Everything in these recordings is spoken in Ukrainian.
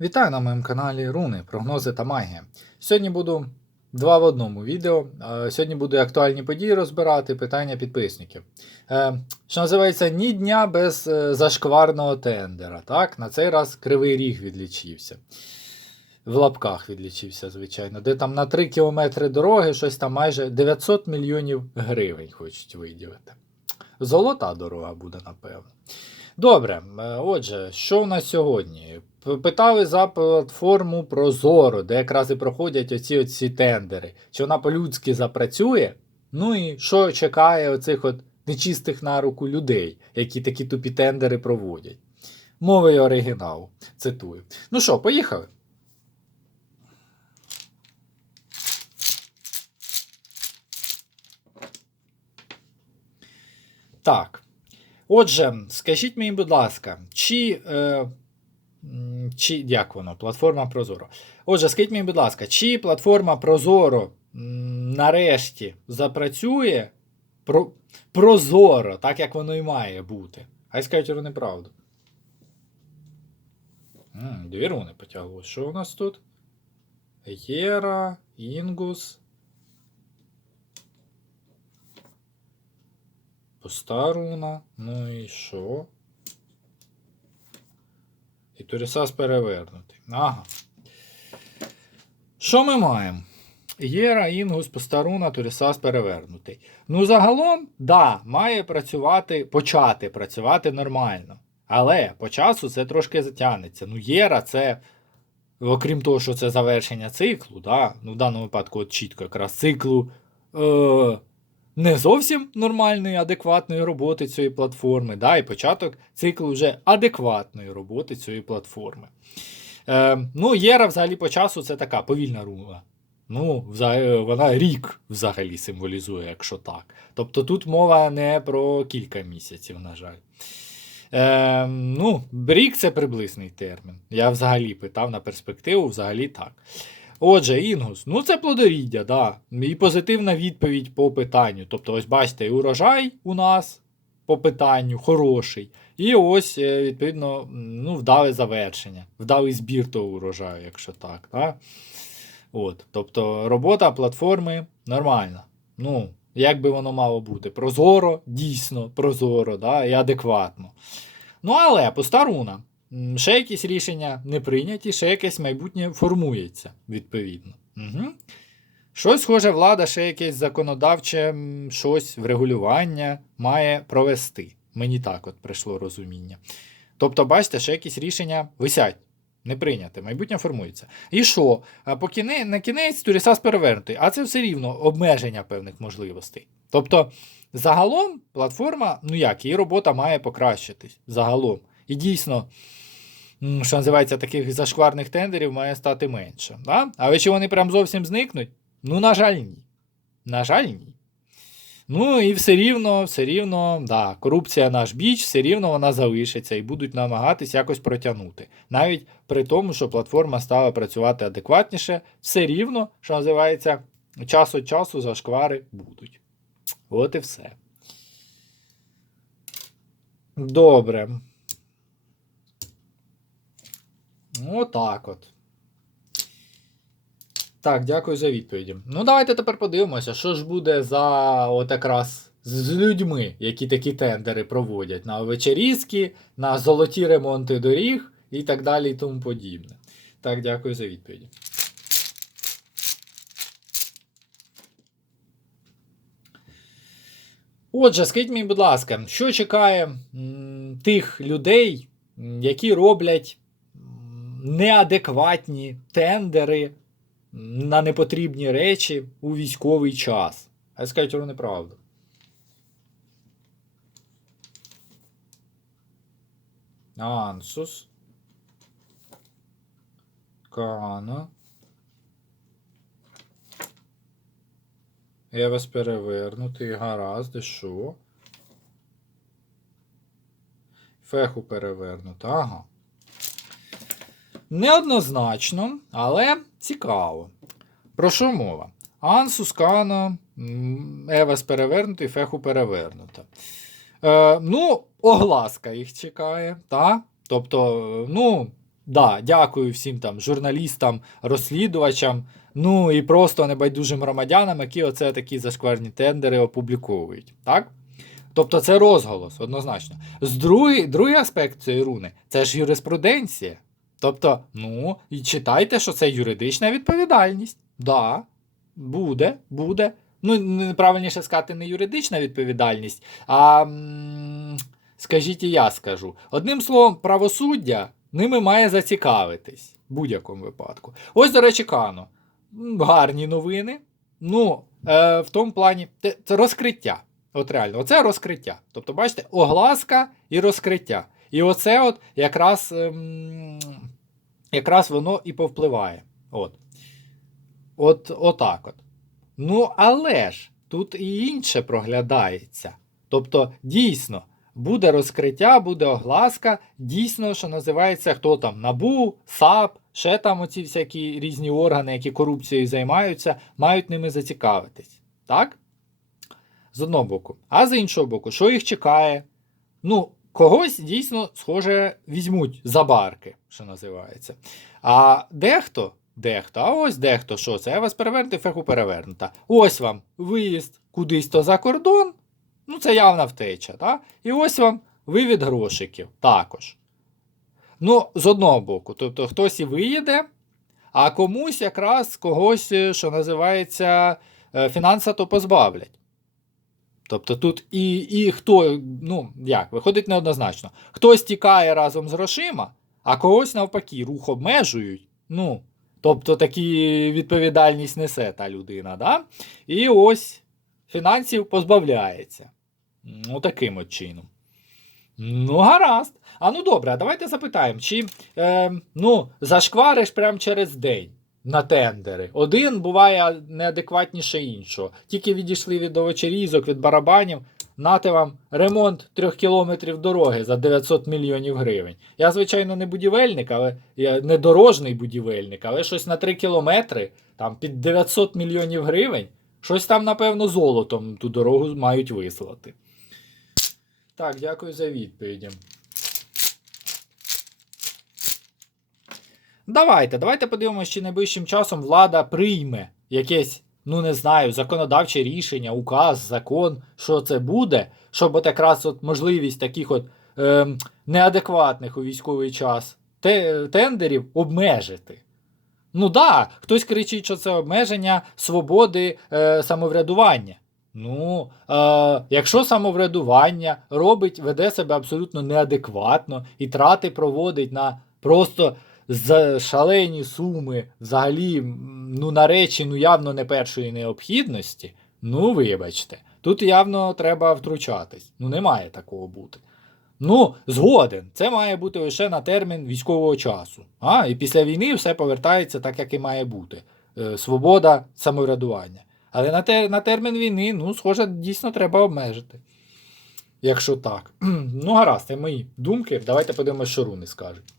Вітаю на моєму каналі Руни, прогнози та магія. Сьогодні буду два в одному відео. Е, Сьогодні буду актуальні події розбирати, питання підписників. Е, Що називається, ні дня без е, зашкварного тендера. Так? На цей раз кривий ріг відлічився. В лапках відлічився, звичайно. Де там на 3 кілометри дороги щось там майже 900 мільйонів гривень хочуть виділити. Золота дорога буде, напевно. Добре, отже, що в нас сьогодні? Питали за платформу Прозоро, де якраз і проходять оці оці тендери. Чи вона по-людськи запрацює? Ну і що чекає оцих от нечистих на руку людей, які такі тупі тендери проводять? Мовою оригіналу. Цитую. Ну що, поїхали? Так. Отже, скажіть мені, будь ласка, чи. Е, чи як воно? Платформа Прозоро. Отже, скажіть мені, будь ласка, чи платформа Прозоро нарешті запрацює про, прозоро, так як воно і має бути? Хай скажуть вони правду. Дві руни потягло. Що у нас тут? Єра, Інгус. Пуста руна. Ну і що? І Турісас перевернутий. Ага. Що ми маємо? Єра, Інгус, пуста руна, Турісас перевернутий. Ну, загалом, да, має працювати, почати працювати нормально. Але по часу це трошки затягнеться. Ну, Єра це, окрім того, що це завершення циклу, да, ну, в даному випадку от чітко якраз циклу. Е- не зовсім нормальної, адекватної роботи цієї платформи, да, і початок циклу вже адекватної роботи цієї платформи. Е, ну, Єра взагалі по часу це така повільна руна. Ну, вона рік взагалі символізує, якщо так. Тобто тут мова не про кілька місяців, на жаль. Е, ну, рік це приблизний термін. Я взагалі питав на перспективу, взагалі так. Отже, Інгус, ну це плодоріддя, да. І позитивна відповідь по питанню. Тобто, ось бачите, урожай у нас по питанню хороший. І ось, е, відповідно, ну, вдале завершення, вдалий збір того урожаю, якщо так. Да? От, тобто робота платформи нормальна. Ну, як би воно мало бути? Прозоро, дійсно, прозоро, да, і адекватно. Ну, але пуста руна. М, Ще якісь рішення не прийняті, ще якесь майбутнє формується, відповідно. Угу. Щось схоже, влада ще якесь законодавче, щось врегулювання має провести. Мені так от прийшло розуміння. Тобто, бачите, ще якісь рішення висять, не прийняте, майбутнє формується. І що? По кіне, на кінець Турісас перевернутий, а це все рівно обмеження певних можливостей. Тобто, загалом платформа, ну як, її робота має покращитись. Загалом. І дійсно, що називається, таких зашкварних тендерів має стати менше. Да? Але чи вони прям зовсім зникнуть? Ну, на жаль, ні. На жаль, ні. Ну і все рівно, все рівно, да, корупція наш біч, все рівно вона залишиться і будуть намагатись якось протягнути. Навіть при тому, що платформа стала працювати адекватніше, все рівно, що називається, час від часу зашквари будуть. От і все. Добре. Отак от. Так, дякую за відповіді. Ну, давайте тепер подивимося, що ж буде за от якраз з людьми, які такі тендери проводять на вечерізки, на золоті ремонти доріг і так далі і тому подібне. Так, дякую за відповіді. Отже, скажіть мені, будь ласка, що чекає м, тих людей, які роблять неадекватні тендери на непотрібні речі у військовий час? А скажуть вони правду. Ансус. Кана. Евес перевернутий, гаразд, і що? Феху перевернута, ага. Неоднозначно, але цікаво. Про що мова? Ансус, Кано, Евес перевернутий, Феху перевернута. Е, ну, огласка їх чекає, та? Тобто, ну, да, дякую всім там журналістам, розслідувачам, ну і просто небайдужим громадянам, які оце такі зашкварні тендери опубліковують. Так? Тобто це розголос, однозначно. З другий, другий аспект цієї руни це ж юриспруденція. Тобто, ну, і читайте, що це юридична відповідальність. Да, буде, буде. Ну, неправильніше сказати, не юридична відповідальність, а скажіть і я скажу. Одним словом, правосуддя ними має зацікавитись в будь-якому випадку. Ось, до речі, Кано. Гарні новини. Ну, е, в тому плані, це, це розкриття. От реально, оце розкриття. Тобто, бачите, огласка і розкриття. І оце от якраз, ем, якраз воно і повпливає. От. От, отак от. Ну, але ж тут і інше проглядається. Тобто, дійсно, буде розкриття, буде огласка, дійсно, що називається хто там НАБУ, САП, ще там оці всякі різні органи, які корупцією займаються, мають ними зацікавитись. Так? З одного боку. А з іншого боку, що їх чекає? Ну, когось дійсно, схоже, візьмуть за барки, що називається. А дехто, дехто, а ось дехто, що це? Я вас перевернути, феху перевернута. Ось вам виїзд кудись то за кордон. Ну, це явна втеча, так? І ось вам вивід грошиків також. Ну, з одного боку, тобто хтось і виїде, а комусь якраз когось, е, що називається, е, фінанса то позбавлять. Тобто тут і, і хто, ну як, виходить неоднозначно. Хтось тікає разом з грошима, а когось навпаки рух обмежують. Ну, тобто такі відповідальність несе та людина. Да? І ось фінансів позбавляється. Ну, таким от чином. Ну, гаразд. А ну добре, давайте запитаємо, чи е, ну, зашквариш прямо через день на тендери. Один буває неадекватніше іншого. Тільки відійшли від овочерізок, від барабанів. Нате вам ремонт трьох кілометрів дороги за 900 мільйонів гривень. Я, звичайно, не будівельник, але я не дорожний будівельник, але щось на 3 кілометри, там під 900 мільйонів гривень, щось там, напевно, золотом ту дорогу мають вислати. Так, дякую за відповіді. Давайте, давайте подивимося, чи найближчим часом влада прийме якесь, ну не знаю, законодавче рішення, указ, закон, що це буде, щоб от якраз от можливість таких от е, неадекватних у військовий час те, тендерів обмежити. Ну да, хтось кричить, що це обмеження свободи е, самоврядування. Ну, е, якщо самоврядування робить, веде себе абсолютно неадекватно і трати проводить на просто за шалені суми, взагалі, ну, на речі, ну, явно не першої необхідності, ну, вибачте, тут явно треба втручатись. Ну, не має такого бути. Ну, згоден, це має бути лише на термін військового часу. А, і після війни все повертається так, як і має бути. Е, свобода самоврядування. Але на, те, на термін війни, ну, схоже, дійсно треба обмежити. Якщо так. Ну, гаразд, це мої думки. Давайте подивимося, що руни скажуть.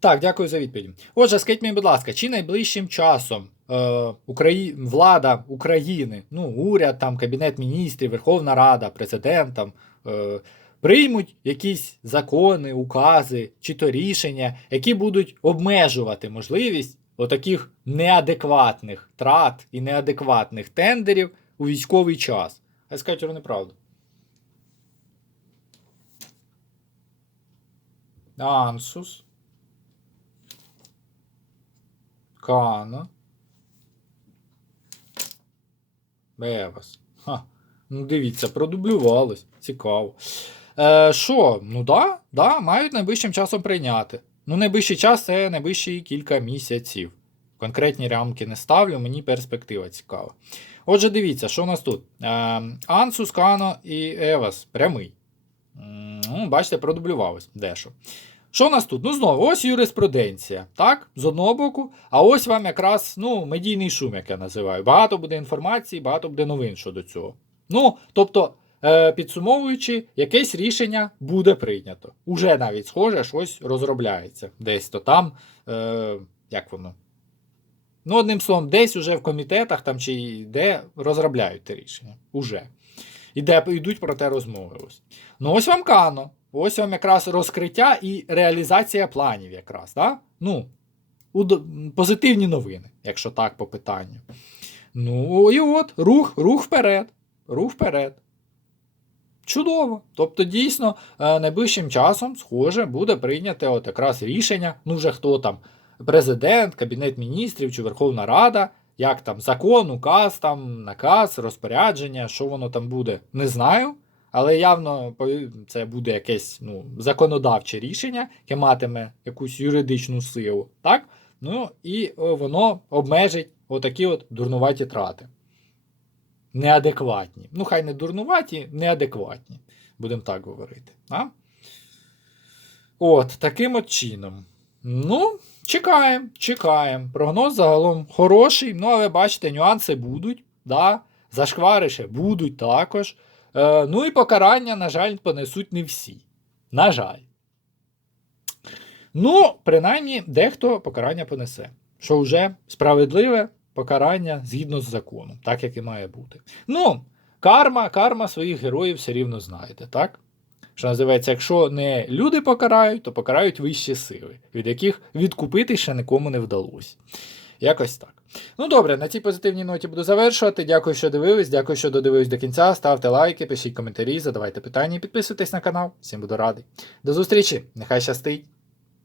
Так, дякую за відповідь. Отже, скажіть мені, будь ласка, чи найближчим часом е, Украї... влада України, ну, уряд, там, Кабінет міністрів, Верховна Рада, президент там, е, приймуть якісь закони, укази чи то рішення, які будуть обмежувати можливість отаких неадекватних трат і неадекватних тендерів у військовий час? А скажуть, що неправда. Ансус. Кана. Бевас. Ха. Ну, дивіться, продублювалось. Цікаво. Е, Що? Ну да, да, мають найближчим часом прийняти. Ну, найближчий час це найближчі кілька місяців. Конкретні рамки не ставлю, мені перспектива цікава. Отже, дивіться, що у нас тут? Е, Ансус, Кано і Евас. Прямий. Ну, бачите, продублювалось дещо. Що у нас тут? Ну, знову, ось юриспруденція, так? З одного боку, а ось вам якраз ну, медійний шум, як я називаю. Багато буде інформації, багато буде новин щодо цього. Ну, тобто, е, підсумовуючи, якесь рішення буде прийнято. Уже навіть схоже, щось розробляється. Десь то там, е, як воно? Ну, одним словом, десь уже в комітетах там чи де розробляють те рішення. Уже. Іде, йдуть про те розмови. Ось. Ну, ось вам Кано. Ось вам якраз розкриття і реалізація планів, якраз. Да? Ну, уд- позитивні новини, якщо так по питанню. Ну, і от, рух, рух вперед. Рух вперед. Чудово. Тобто, дійсно, е, найближчим часом, схоже, буде прийняте от якраз рішення. Ну, вже хто там, президент, Кабінет міністрів чи Верховна Рада, як там закон, указ, там, наказ, розпорядження, що воно там буде, не знаю. Але явно це буде якесь ну, законодавче рішення, яке матиме якусь юридичну силу. Так? Ну і воно обмежить отакі от дурнуваті трати. Неадекватні. Ну, хай не дурнуваті, неадекватні. Будемо так говорити. А? От, таким от чином. Ну, чекаємо, чекаємо. Прогноз загалом хороший, ну, але бачите, нюанси будуть. Да? Зашквари будуть також. Е, ну і покарання, на жаль, понесуть не всі. На жаль. Ну, принаймні, дехто покарання понесе. Що вже справедливе покарання згідно з законом, так як і має бути. Ну, карма, карма своїх героїв все рівно знаєте, так? Що називається, якщо не люди покарають, то покарають вищі сили, від яких відкупити ще нікому не вдалося. Якось так. Ну добре, на цій позитивній ноті буду завершувати. Дякую, що дивились, дякую, що додивились до кінця. Ставте лайки, пишіть коментарі, задавайте питання і підписуйтесь на канал. Всім буду радий. До зустрічі! Нехай щастить!